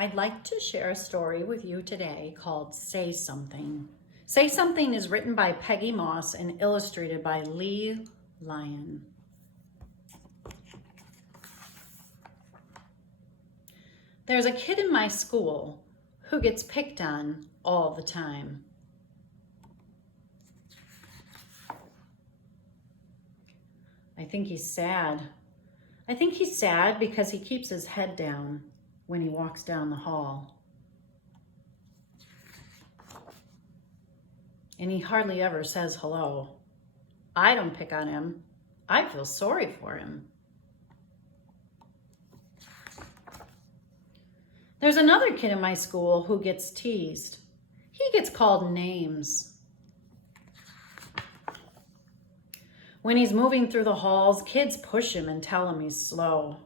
I'd like to share a story with you today called Say Something. Say Something is written by Peggy Moss and illustrated by Lee Lyon. There's a kid in my school who gets picked on all the time. I think he's sad. I think he's sad because he keeps his head down when he walks down the hall. And he hardly ever says hello. I don't pick on him. I feel sorry for him. There's another kid in my school who gets teased. He gets called names. When he's moving through the halls, kids push him and tell him he's slow.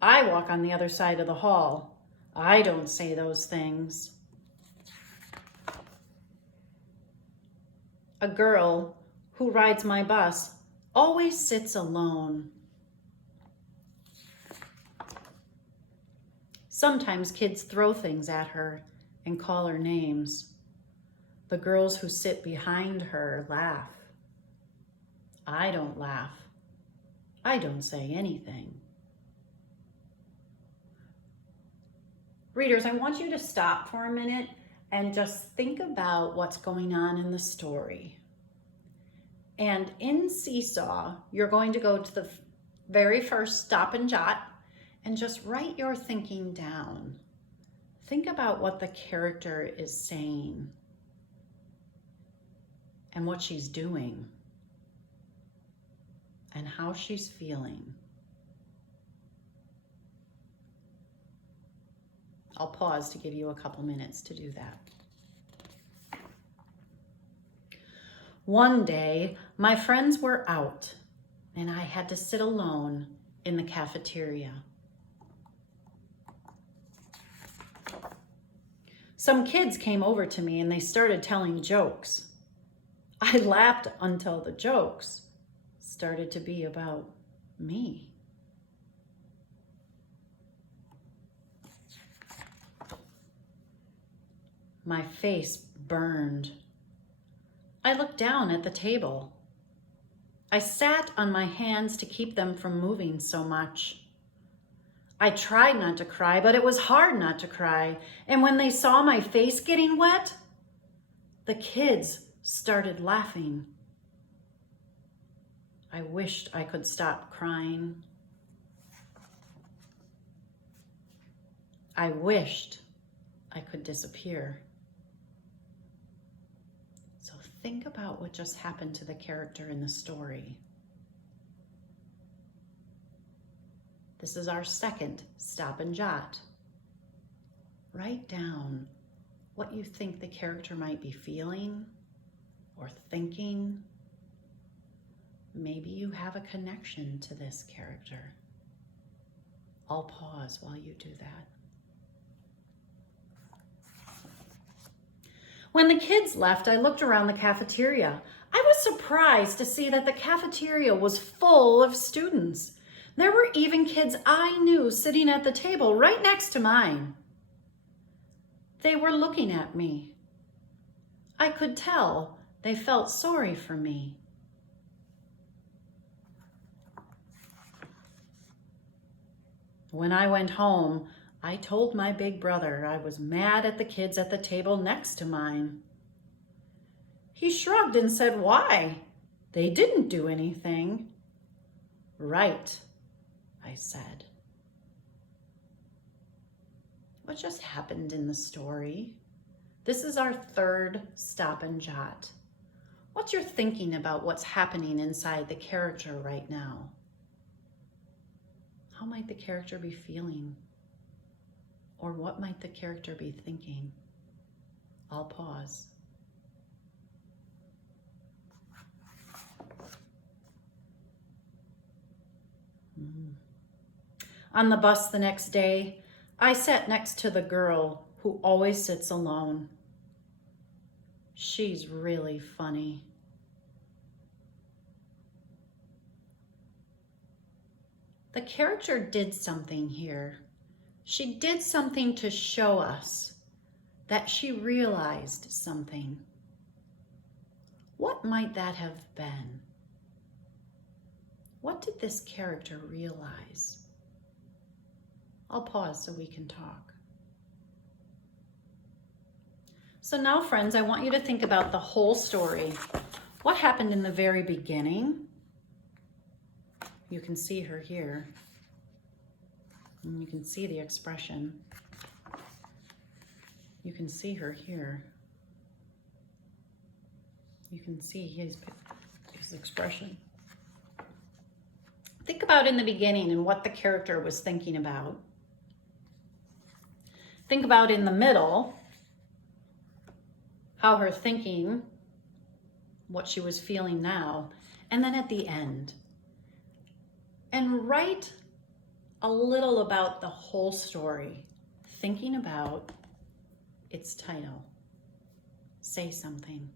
I walk on the other side of the hall. I don't say those things. A girl who rides my bus always sits alone. Sometimes kids throw things at her and call her names. The girls who sit behind her laugh. I don't laugh. I don't say anything. Readers, I want you to stop for a minute and just think about what's going on in the story. And in Seesaw, you're going to go to the very first stop and jot and just write your thinking down. Think about what the character is saying and what she's doing and how she's feeling. I'll pause to give you a couple minutes to do that. One day, my friends were out and I had to sit alone in the cafeteria. Some kids came over to me and they started telling jokes. I laughed until the jokes started to be about me. My face burned. I looked down at the table. I sat on my hands to keep them from moving so much. I tried not to cry, but it was hard not to cry. And when they saw my face getting wet, the kids started laughing. I wished I could stop crying. I wished I could disappear. So think about what just happened to the character in the story. This is our second stop and jot. Write down what you think the character might be feeling or thinking. Maybe you have a connection to this character. I'll pause while you do that. When the kids left, I looked around the cafeteria. I was surprised to see that the cafeteria was full of students. There were even kids I knew sitting at the table right next to mine. They were looking at me. I could tell they felt sorry for me. When I went home, I told my big brother I was mad at the kids at the table next to mine. He shrugged and said, "Why? They didn't do anything." "Right," I said. What just happened in the story? This is our third stop and jot. What's your thinking about what's happening inside the character right now? How might the character be feeling? Or what might the character be thinking? I'll pause. On the bus the next day, I sat next to the girl who always sits alone. She's really funny. The character did something here. She did something to show us that she realized something. What might that have been? What did this character realize? I'll pause so we can talk. So now, friends, I want you to think about the whole story. What happened in the very beginning? You can see her here. And you can see the expression. You can see her here. You can see his expression. Think about in the beginning and what the character was thinking about. Think about in the middle, how her thinking, what she was feeling now, and then at the end. And write a little about the whole story, thinking about its title. Say something.